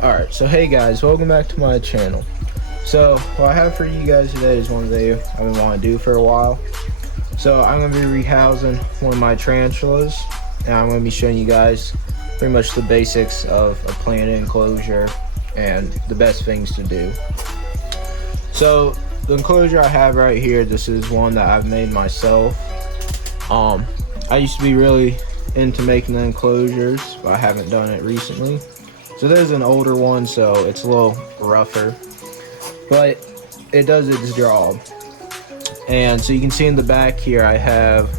Alright, so hey guys, welcome back to my channel. So what I have for you guys today is one video I've been wanting to do for a while. So I'm going to be rehousing one of my tarantulas, and I'm going to be showing you guys pretty much the basics of a planned enclosure and the best things to do. So the enclosure I have right here, this is one that I've made myself. I used to be really into making the enclosures, but I haven't done it recently. So there's an older one, so it's a little rougher, but it does its job. And so you can see in the back here,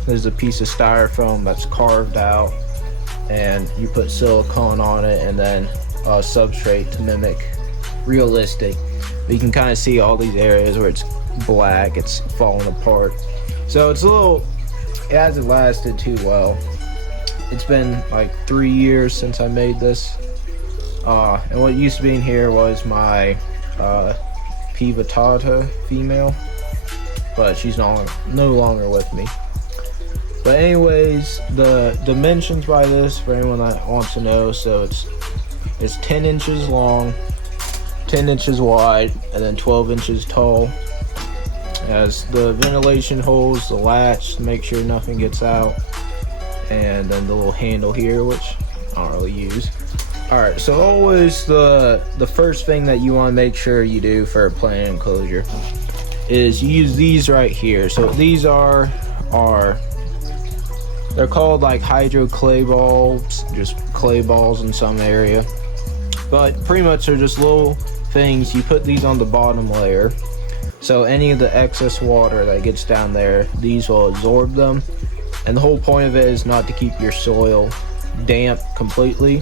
there's a piece of styrofoam that's carved out, and you put silicone on it and then a substrate to mimic realistic. But you can kind of see all these areas where it's black, it's falling apart. So it hasn't lasted too well. It's been like 3 years since I made this. And what used to be in here was my Pivatata female, but she's no longer with me. But anyways, the dimensions by this, for anyone that wants to know, so it's 10 inches long, 10 inches wide, and then 12 inches tall. It has the ventilation holes, the latch to make sure nothing gets out, and then the little handle here, which I don't really use. Alright, so always the first thing that you want to make sure you do for a planned enclosure is you use these right here. So these they're called like hydro clay balls, just clay balls in some area. But pretty much they're just little things. You put these on the bottom layer. So any of the excess water that gets down there, these will absorb them. And the whole point of it is not to keep your soil damp completely.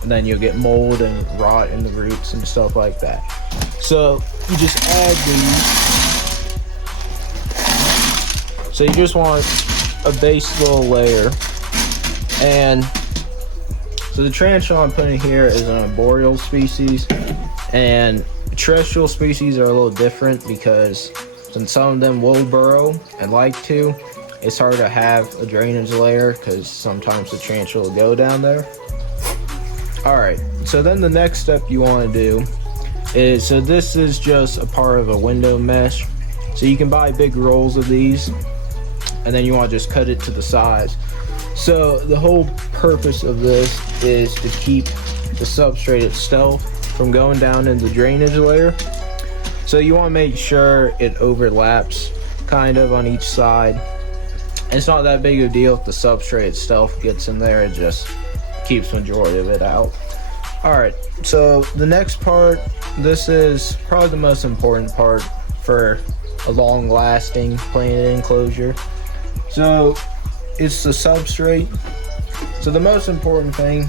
And then you'll get mold and rot in the roots and stuff like that. So you just add these. So you just want a base little layer. And so the tarantula I'm putting here is an arboreal species, and terrestrial species are a little different because since some of them will burrow and like to, it's hard to have a drainage layer because sometimes the tarantula will go down there. Alright, so then the next step you want to do is, so this is just a part of a window mesh. So you can buy big rolls of these, and then you want to just cut it to the size. So the whole purpose of this is to keep the substrate itself from going down in the drainage layer. So you want to make sure it overlaps kind of on each side. And it's not that big of a deal if the substrate itself gets in there, it just keeps majority of it out. Alright, so the next part, this is probably the most important part for a long-lasting planned enclosure. So it's the substrate. So the most important thing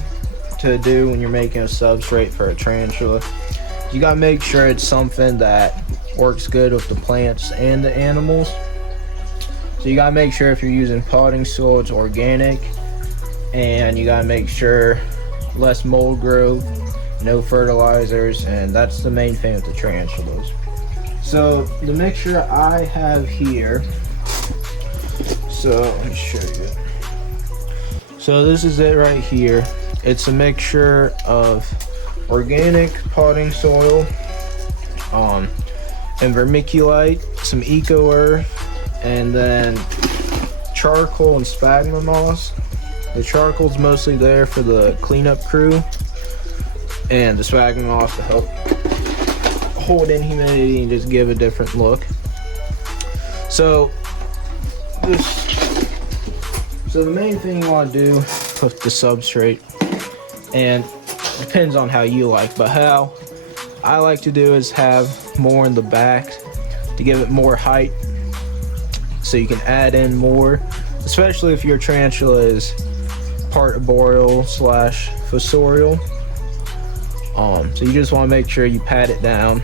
to do when you're making a substrate for a tarantula, you gotta make sure it's something that works good with the plants and the animals. So you gotta make sure if you're using potting soil, it's organic, and you gotta make sure less mold growth, no fertilizers, and that's the main thing with the tarantulas. So the mixture I have here, so let me show you. So this is it right here. It's a mixture of organic potting soil, and vermiculite, some eco earth, and then charcoal and sphagnum moss. The charcoal's mostly there for the cleanup crew, and the sphagnum moss to help hold in humidity and just give a different look. So the main thing you want to do with the substrate, and it depends on how you like, but how I like to do is have more in the back to give it more height, so you can add in more, especially if your tarantula is part arboreal / fossorial. So you just want to make sure you pat it down.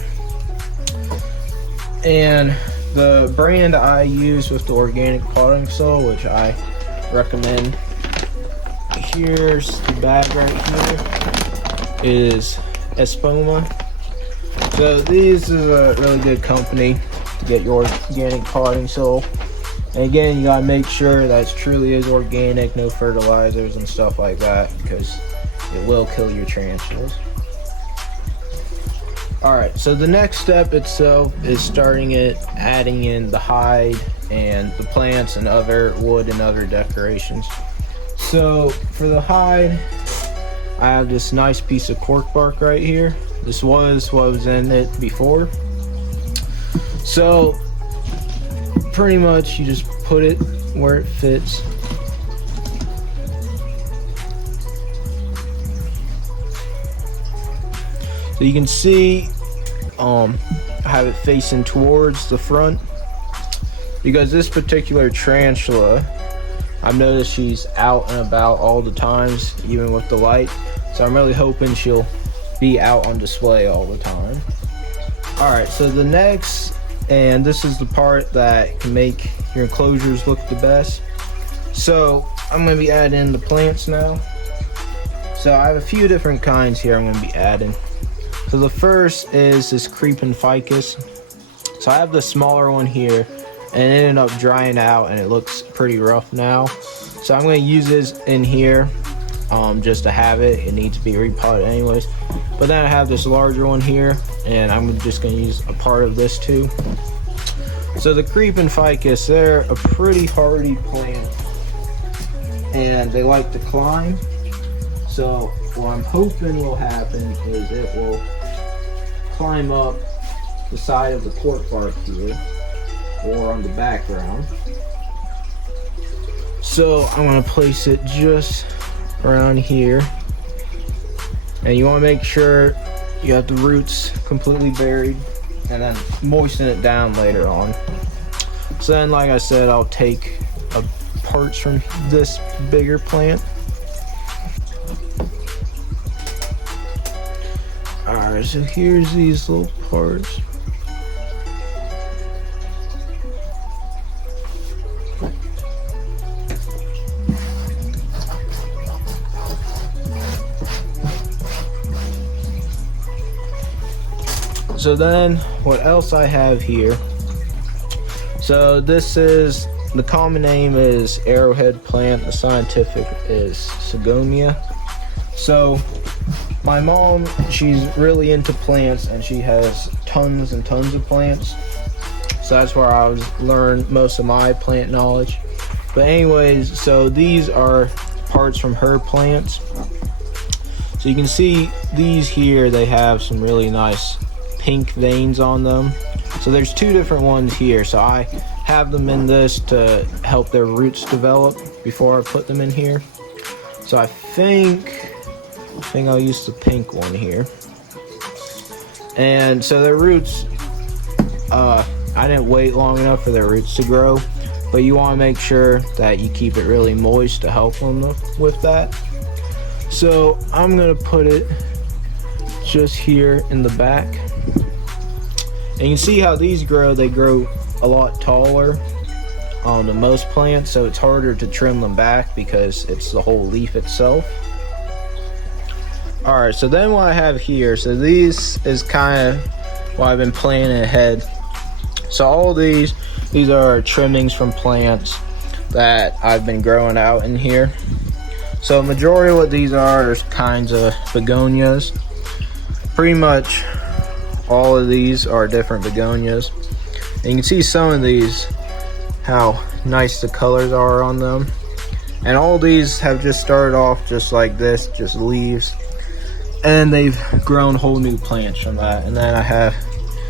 And the brand I use with the organic potting soil, which I recommend, here's the bag right here, is Espoma. So this is a really good company to get your organic potting soil. And again, you gotta make sure that it truly is organic, no fertilizers and stuff like that, because it will kill your tarantulas. Alright, so the next step itself is adding in the hide and the plants and other wood and other decorations. So for the hide, I have this nice piece of cork bark right here. This was what was in it before. So pretty much you just put it where it fits. So you can see I have it facing towards the front because this particular tarantula, I've noticed she's out and about all the times, even with the light. So I'm really hoping she'll be out on display all the time. Alright, so the next, and this is the part that can make your enclosures look the best. So I'm going to be adding in the plants now. So I have a few different kinds here I'm going to be adding. So the first is this creeping ficus. So I have the smaller one here, and it ended up drying out and it looks pretty rough now. So I'm going to use this in here just to have it. It needs to be repotted anyways. But then I have this larger one here, and I'm just going to use a part of this too. So the creeping ficus, they're a pretty hardy plant and they like to climb. So what I'm hoping will happen is it will climb up the side of the cork bark here or on the background. So I'm going to place it just around here, and you want to make sure you have the roots completely buried and then moisten it down later on. So then, like I said, I'll take parts from this bigger plant. Alright, so here's these little parts. So then, what else I have here? So this is, the common name is arrowhead plant. The scientific is Sigonia. So my mom, she's really into plants and she has tons and tons of plants. So that's where I learned most of my plant knowledge. But anyways, so these are parts from her plants. So you can see these here, they have some really nice pink veins on them. So there's two different ones here. So I have them in this to help their roots develop before I put them in here. So I think I'll use the pink one here. And so their roots, I didn't wait long enough for their roots to grow, but you want to make sure that you keep it really moist to help them with that. So I'm gonna put it just here in the back. And you can see how these grow, they grow a lot taller than most plants, so it's harder to trim them back because it's the whole leaf itself. Alright, so then what I have here, so these is kind of what I've been planning ahead. So all these are trimmings from plants that I've been growing out in here. So majority of what these are kinds of begonias. Pretty much all of these are different begonias. And you can see some of these, how nice the colors are on them. And all these have just started off just like this, just leaves. And they've grown whole new plants from that. And then I have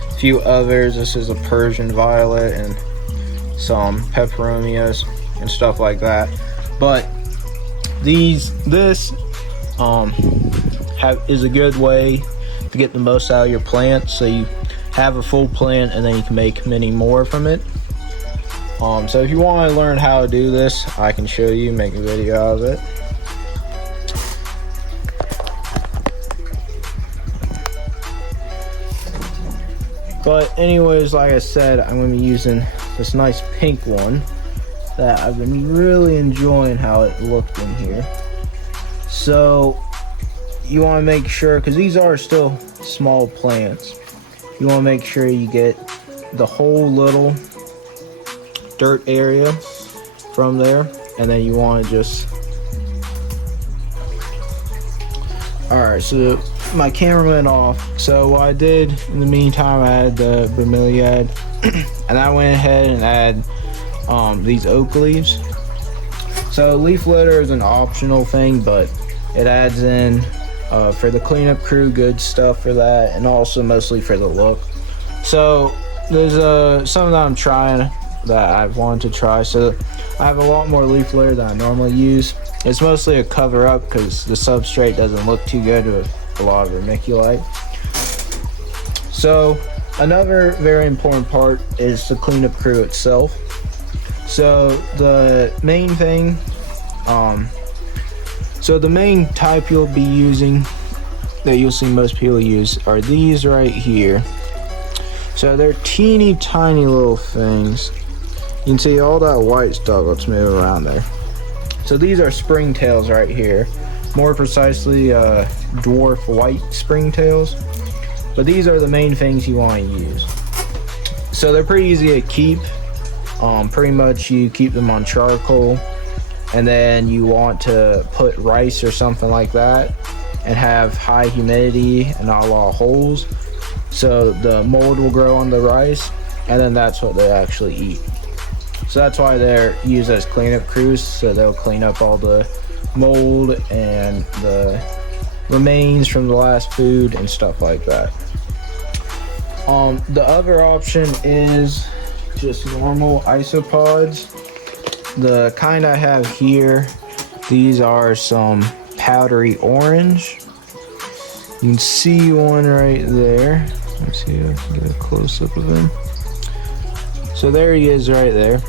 a few others. This is a Persian violet and some peperomias and stuff like that. But this is a good way to get the most out of your plant. So you have a full plant and then you can make many more from it. So if you want to learn how to do this, I can show you, make a video of it. But anyways, like I said, I'm going to be using this nice pink one that I've been really enjoying how it looked in here. So you want to make sure, because these are still small plants, you want to make sure you get the whole little dirt area from there, and then you want to just, alright, so my camera went off. So what I did in the meantime, I had the bromeliad, and I went ahead and add these oak leaves. So leaf litter is an optional thing, but it adds in for the cleanup crew, good stuff for that, and also mostly for the look. So there's something that I'm trying that I've wanted to try. So I have a lot more leaf litter than I normally use. It's mostly a cover up because the substrate doesn't look too good with a lot of vermiculite. So another very important part is the cleanup crew itself. So the main thing, so the main type you'll be using, that you'll see most people use, are these right here. So they're teeny tiny little things. You can see all that white stuff. Let's move around there. So these are springtails right here. More precisely, dwarf white springtails. But these are the main things you want to use. So they're pretty easy to keep. Pretty much you keep them on charcoal, and then you want to put rice or something like that and have high humidity and not a lot of holes, so the mold will grow on the rice, and then that's what they actually eat. So that's why they're used as cleanup crews, so they'll clean up all the mold and the remains from the last food and stuff like that. The other option is just normal isopods. The kind I have here, these are some powdery orange. You can see one right there. Let's see if I can get a close-up of him. So there he is right there.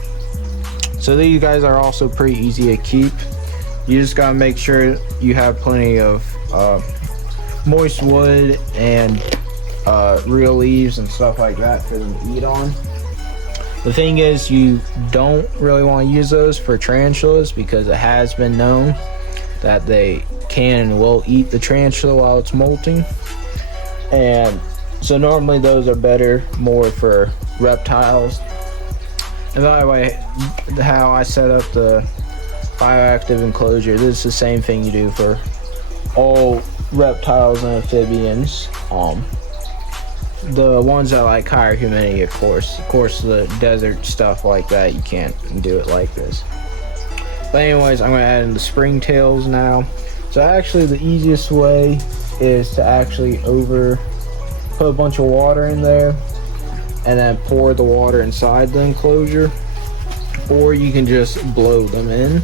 So these guys are also pretty easy to keep. You just gotta make sure you have plenty of moist wood and real leaves and stuff like that for them to eat on. The thing is, you don't really want to use those for tarantulas because it has been known that they can and will eat the tarantula while it's molting. And so normally those are better more for reptiles. And by the way, how I set up the bioactive enclosure, this is the same thing you do for all reptiles and amphibians. The ones that like higher humidity, of course the desert stuff like that, you can't do it like this. But anyways, I'm going to add in the springtails now. So actually the easiest way is to actually put a bunch of water in there and then pour the water inside the enclosure, or you can just blow them in.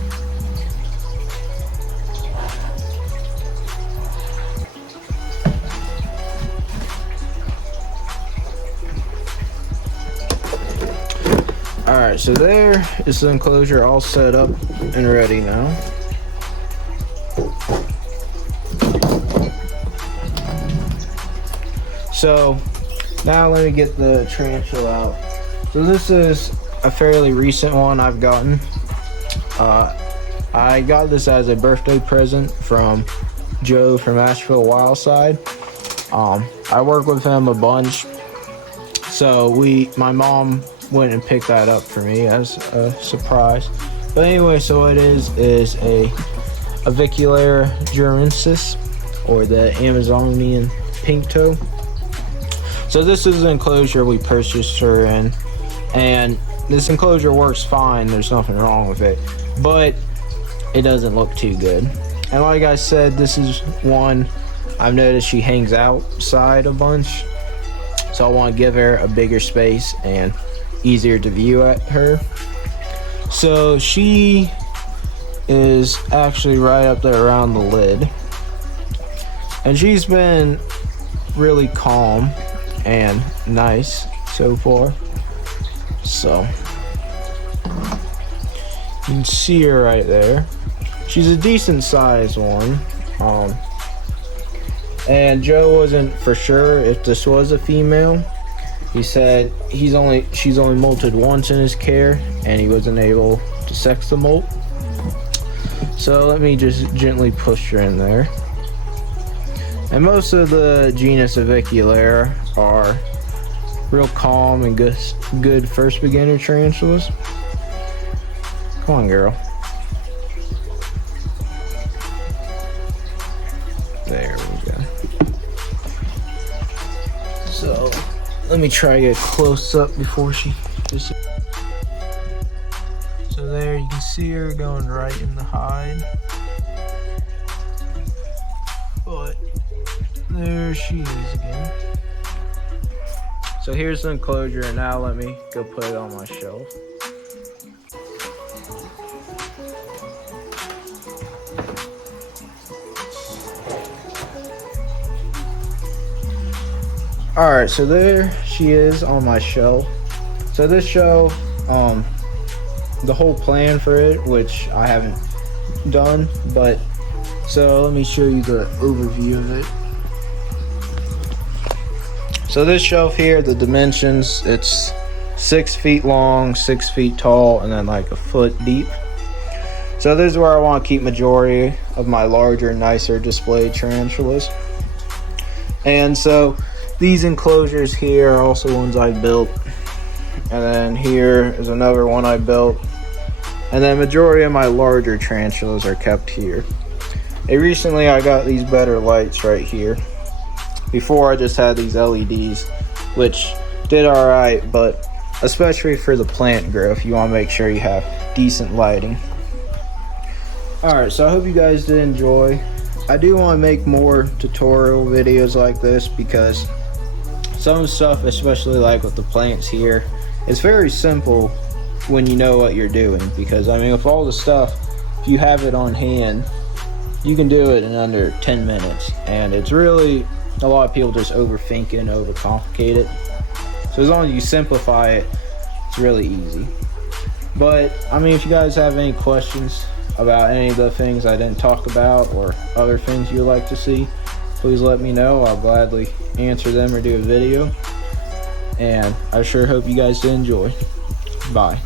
Alright, so there is the enclosure all set up and ready now. So now let me get the tarantula out. So this is a fairly recent one I've gotten. I got this as a birthday present from Joe from Asheville Wildside. I work with him a bunch, so my mom went and picked that up for me as a surprise. But anyway, so what it is a Avicularia juruensis, or the Amazonian pink toe. So this is the enclosure we purchased her in, and this enclosure works fine, there's nothing wrong with it, but it doesn't look too good. And like I said, this is one I've noticed she hangs outside a bunch, so I want to give her a bigger space and easier to view at her. So she is actually right up there around the lid, and she's been really calm and nice so far. So you can see her right there. She's a decent sized one. And Joe wasn't for sure if this was a female. He said she's only molted once in his care, and he wasn't able to sex the molt. So let me just gently push her in there. And most of the genus Avicularia are real calm and good first beginner tarantulas. Come on, girl. There we go. Let me try to get close up before she just. So there you can see her going right in the hide. But there she is again. So here's the enclosure, and now let me go put it on my shelf. Alright, so there she is on my shelf. So this show, the whole plan for it, which I haven't done, but so let me show you the overview of it. So this shelf here, the dimensions, it's 6 feet long, 6 feet tall, and then like a foot deep. So this is where I want to keep majority of my larger, nicer displayed tarantulas. And so these enclosures here are also ones I built. And then here is another one I built. And then majority of my larger tarantulas are kept here. And recently I got these better lights right here. Before I just had these LEDs, which did alright, but especially for the plant growth, you want to make sure you have decent lighting. Alright, so I hope you guys did enjoy. I do want to make more tutorial videos like this because some stuff, especially like with the plants here, it's very simple when you know what you're doing. Because I mean, with all the stuff, if you have it on hand, you can do it in under 10 minutes. And it's really, a lot of people just overthink it and overcomplicate it. So as long as you simplify it, it's really easy. But I mean, if you guys have any questions about any of the things I didn't talk about or other things you'd like to see, please let me know. I'll gladly answer them or do a video. And I sure hope you guys did enjoy. Bye.